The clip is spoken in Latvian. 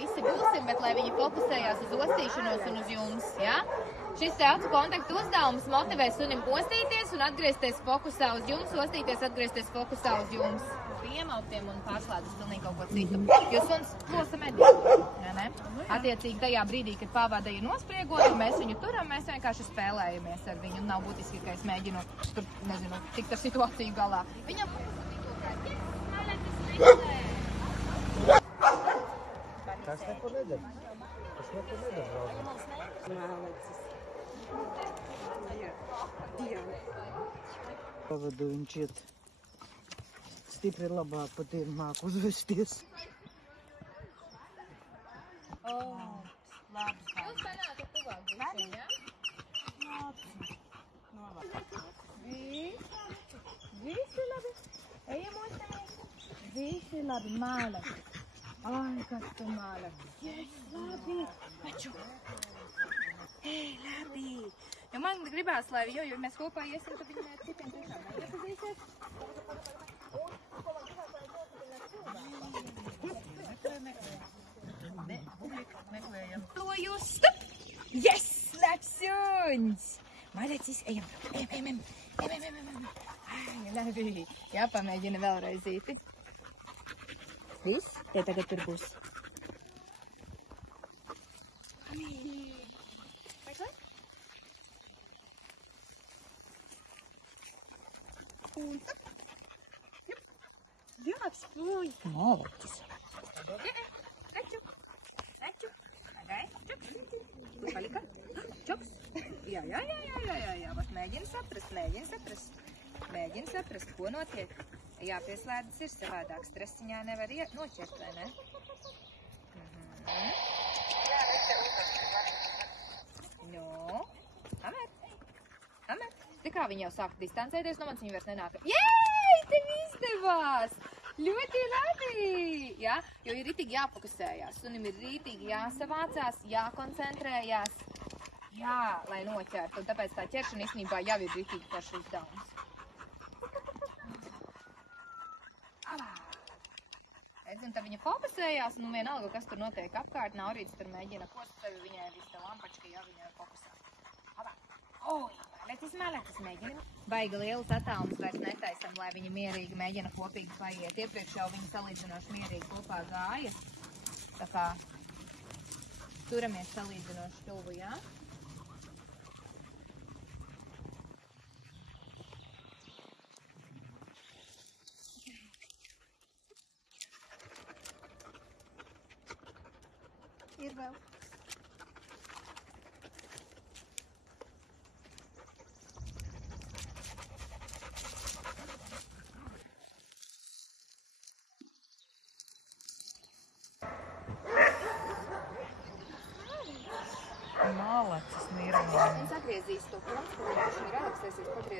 visi būsim, bet lai viņi fokusējās uz ostīšanos un uz jums, ja? Šis te acu kontaktu uzdevums motivē sunim ostīties un atgriezties fokusā uz jums, ostīties, atgriezties fokusā uz jums. Iemauktiem un pārslēdzas pilnīgi kaut ko citu. Jo suns plosa medību, ne? Attiecīgi tajā brīdī, kad pavada ir nospriegota, mēs viņu turam, mēs vienkārši spēlējamies ar viņu. Nav būtiski, ka es mēģinu tur, nezinu, tikt ar situāciju galā. Viņam Tas neko nedara. Tas neko nedara, Valdi. Pavadu viņš iet stipri labāk pat ir māk uzvesties. Labi. Jūs sanākat tuvāk visiem, ja? Visi labi. Ejam ostamies. Visi labi. Māla. Ai, kas tu māla. Yes, labi. Maču. Hei, labi. Jo man gribās, lai jo mēs kopā iesim, tad viņi mēs citiem tiešām neiepazīsies. Meklējam. To jūs stop! Yes! Labs suns! Malacis, ejam. Ai, labi. Jāpamēģina vēlreizīti. Viss? Te tagad tur būs. Un stop! Jāts, puj! Malacis. Palika? Čuks? Jā. Vat mēģini saprast, ko notiek. Jāpieslēdzas ir savādāk. Stresiņā nevar noķert, vai ne? No. Amet. Te kā viņi jau sāk distancēties no manis, viņi vairs nenāk. Jēj, tev izdevās! Ļoti labi! Ja? Jo ir ritīgi jāfokusējās. Sunim ir ritīgi jāsavācās, jākoncentrējās. Jā, lai noķertu. Un tāpēc tā ķeršana īstenībā jau ir ritīgi pašs uzdevums. Un tad viņa fokusējās, un vienalga, kas tur notiek apkārt, Naurīts tur mēģina kost sevi, viņai viss tā lampačka, ja viņa fokusā. Malacis mēģina. Baigi lielas attālums vairs netaisam, lai viņi mierīgi mēģina kopīgi paiet. Iepriekš jau viņi salīdzinoši mierīgi kopā gāja. Tā kā turamies salīdzinoši tuvu, jā? Ir vēl. Malacis mierīgi. Es atgriezīšu to punktu, kur viņš relaksēsies, pagriez.